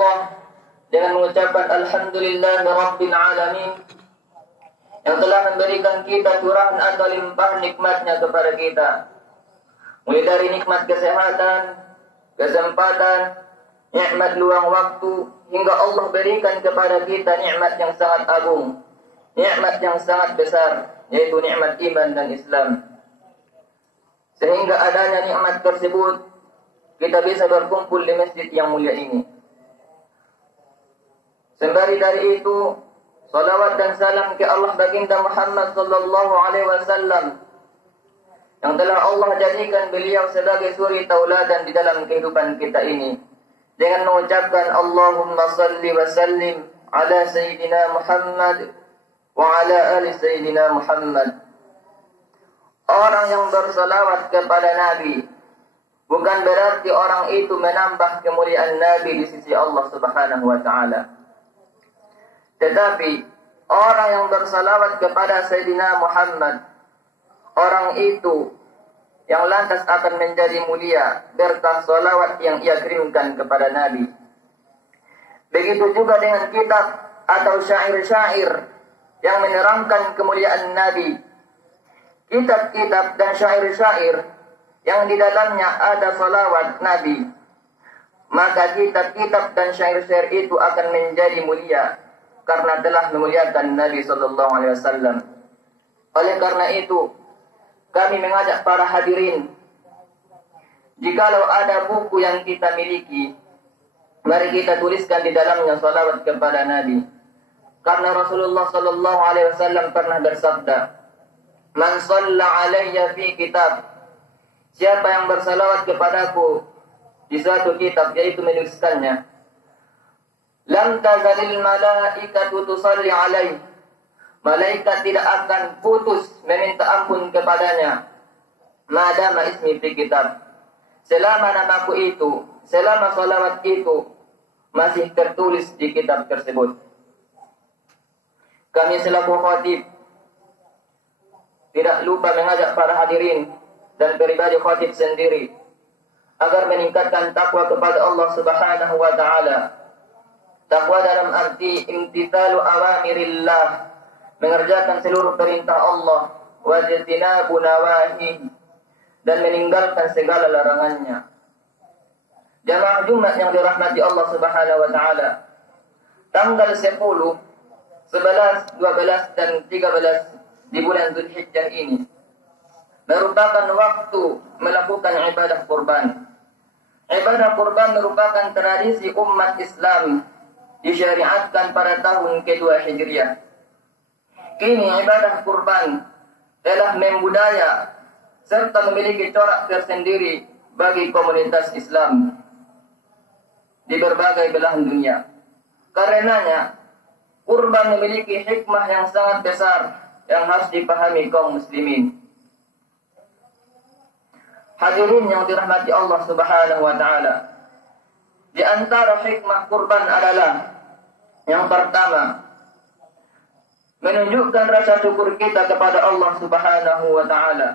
Allah dengan mengucapkan Alhamdulillah Rabbil Alamin yang telah memberikan kita curahan atau limpah nikmatnya kepada kita. Mulai dari nikmat kesehatan, kesempatan, nikmat luang waktu, hingga Allah berikan kepada kita nikmat yang sangat agung, nikmat yang sangat besar, yaitu nikmat iman dan Islam. Sehingga adanya nikmat tersebut, kita bisa berkumpul di masjid yang mulia ini. Sembari dari itu, salawat dan salam ke Allah baginda Muhammad sallallahu alaihi wasallam yang telah Allah jadikan beliau sebagai suri tauladan di dalam kehidupan kita ini dengan mengucapkan Allahumma salli wa sallim ala sayyidina Muhammad wa ala ali sayyidina Muhammad. Orang yang bersalawat kepada Nabi bukan berarti orang itu menambah kemuliaan Nabi di sisi Allah Subhanahu wa taala. Tetapi orang yang bersalawat kepada Sayyidina Muhammad, orang itu yang lantas akan menjadi mulia berkah salawat yang ia kirimkan kepada Nabi. Begitu juga dengan kitab atau syair-syair yang menerangkan kemuliaan Nabi. Kitab-kitab dan syair-syair yang di dalamnya ada salawat Nabi, maka kitab-kitab dan syair-syair itu akan menjadi mulia karena telah memuliakan Nabi sallallahu alaihi wasallam. Oleh karena itu, kami mengajak para hadirin, jikalau ada buku yang kita miliki, mari kita tuliskan di dalamnya salawat kepada Nabi. Karena Rasulullah sallallahu alaihi wasallam pernah bersabda, "Man shalla alayya fi kitab." Siapa yang bersalawat kepadaku di suatu kitab, yaitu menuliskannya, lam tazalil malaikatu tusalli alaih. Malaikat tidak akan putus meminta ampun kepadanya. Madama ismi fi kitab. Selama namaku itu, selama salawat itu masih tertulis di kitab tersebut. Kami selaku khatib tidak lupa mengajak para hadirin dan pribadi khatib sendiri agar meningkatkan takwa kepada Allah Subhanahu wa taala. Takwa dalam arti imtithalu awamirillah, mengerjakan seluruh perintah Allah, wajtinabu nawahi, dan meninggalkan segala larangannya. Jamaah Jumat yang dirahmati Allah Subhanahu wa taala, tanggal 10, 11, 12 dan 13 di bulan Dzulhijjah ini merupakan waktu melakukan ibadah kurban. Ibadah kurban merupakan tradisi umat Islam, disyariatkan pada tahun kedua Hijriah. Kini ibadah kurban telah membudaya serta memiliki corak tersendiri bagi komunitas Islam di berbagai belahan dunia. Karenanya, kurban memiliki hikmah yang sangat besar yang harus dipahami kaum muslimin. Hadirin yang dirahmati Allah Subhanahu wa taala, di antara hikmah kurban adalah yang pertama, menunjukkan rasa syukur kita kepada Allah Subhanahu wa taala.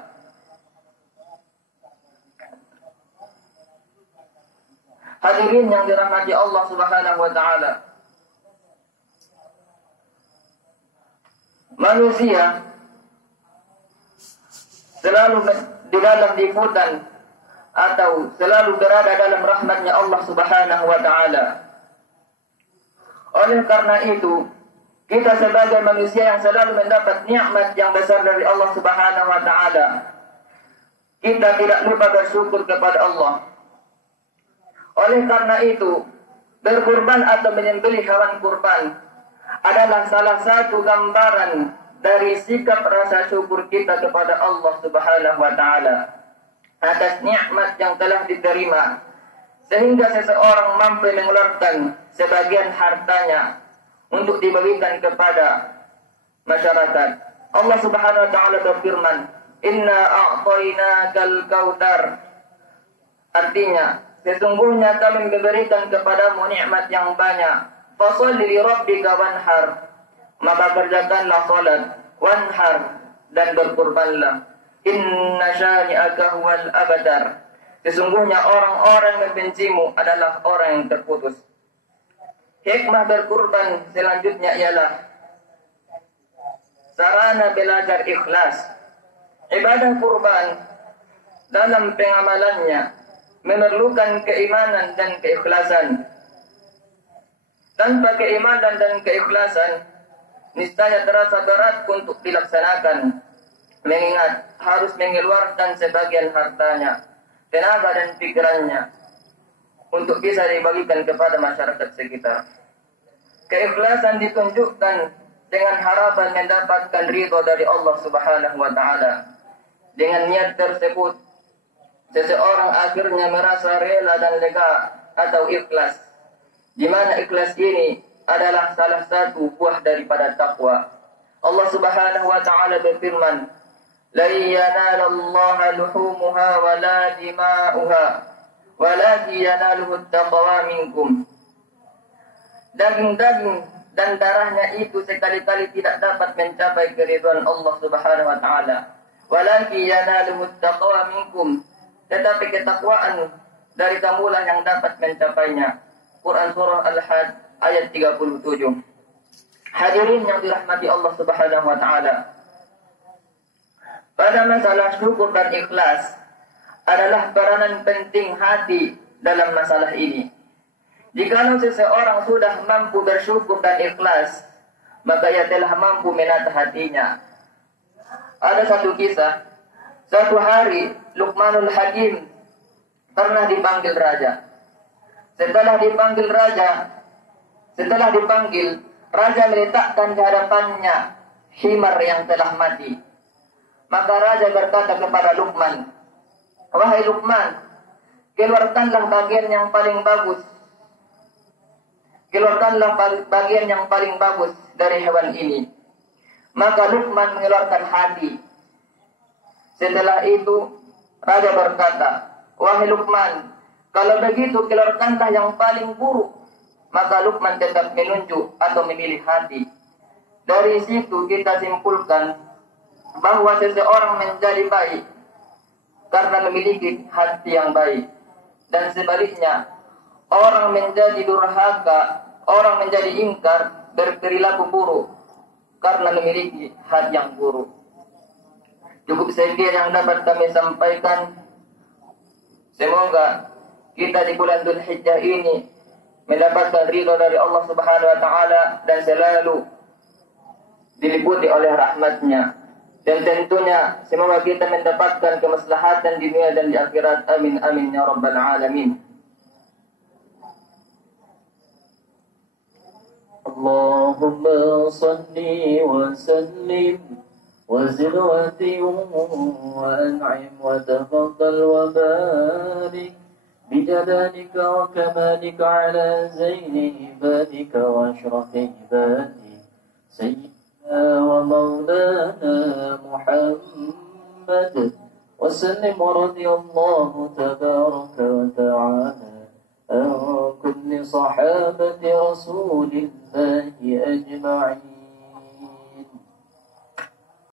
Hadirin yang dirahmati Allah Subhanahu wa taala, manusia selalu di dalam liputan atau selalu berada dalam rahmatnya Allah Subhanahu wa taala. Oleh karena itu, kita sebagai manusia yang selalu mendapat nikmat yang besar dari Allah Subhanahu wa taala, kita tidak lupa bersyukur kepada Allah. Oleh karena itu, berkurban atau menyembelih hewan kurban adalah salah satu gambaran dari sikap rasa syukur kita kepada Allah Subhanahu wa taala atas nikmat yang telah diterima, sehingga seseorang mampu mengeluarkan sebagian hartanya untuk dibagikan kepada masyarakat. Allah Subhanahu wa taala berfirman, "Inna a'tainakal kautsar." Artinya, sesungguhnya kami memberikan kepadamu nikmat yang banyak. Fasholli li rabbika wanhar. Maka kerjakanlah salat, wanhar, dan berkurbanlah. Inna syani'aka huwal abtar. Sesungguhnya orang-orang yang membencimu adalah orang yang terputus. Hikmah berkurban selanjutnya ialah sarana belajar ikhlas. Ibadah kurban dalam pengamalannya memerlukan keimanan dan keikhlasan. Tanpa keimanan dan keikhlasan, niscaya terasa berat untuk dilaksanakan. Mengingat harus mengeluarkan sebagian hartanya, tenaga dan pikirannya untuk bisa dibagikan kepada masyarakat sekitar. Keikhlasan ditunjukkan dengan harapan mendapatkan ridho dari Allah Subhanahu wa taala. Dengan niat tersebut, seseorang akhirnya merasa rela dan lega atau ikhlas. Di mana ikhlas ini adalah salah satu buah daripada takwa. Allah Subhanahu wa taala berfirman, "La yanalallaha luhumuha wa la dima'uha, walakin yanaluhu at-taqwa minkum." Daging-daging dan darahnya itu sekali-kali tidak dapat mencapai keridhaan Allah Subhanahu wa taala. Walakin yanaluhu at-taqwa minkum. Tetapi ketakwaan dari kamulah yang dapat mencapainya. Quran surah Al-Hajj ayat 37. Hadirin yang dirahmati Allah Subhanahu wa taala. Pada masalah syukur dan ikhlas adalah peranan penting hati dalam masalah ini. Jikalau seseorang sudah mampu bersyukur dan ikhlas, maka ia telah mampu menata hatinya. Ada satu kisah, suatu hari Luqmanul Hakim pernah dipanggil raja. Setelah dipanggil, raja meletakkan di hadapannya himar yang telah mati. Maka raja berkata kepada Luqman, "Wahai Luqman, keluarkanlah bagian yang paling bagus. Keluarkanlah bagian yang paling bagus dari hewan ini." Maka Luqman mengeluarkan hati. Setelah itu, raja berkata, "Wahai Luqman, kalau begitu keluarkanlah yang paling buruk." Maka Luqman tetap menunjuk atau memilih hati. Dari situ kita simpulkan bahwa seseorang menjadi baik karena memiliki hati yang baik. Dan sebaliknya, orang menjadi durhaka, orang menjadi ingkar, berperilaku buruk karena memiliki hati yang buruk. Cukup sekian yang dapat kami sampaikan. Semoga kita di bulan Dzulhijjah ini mendapatkan ridho dari Allah Subhanahu wa taala dan selalu diliputi oleh rahmatnya. Dan tentunya semoga kita mendapatkan kemaslahatan di dunia dan di akhirat. Amin amin ya rabbal alamin. Allahumma salli wa sallim wa zid wa an'im wa tafaddal wa barik بجلالك وكمالك على زين عبادك واشرف عبادك سيدنا ومولانا محمد وسلم رضي الله تبارك وتعالى عن كل صحابة رسول الله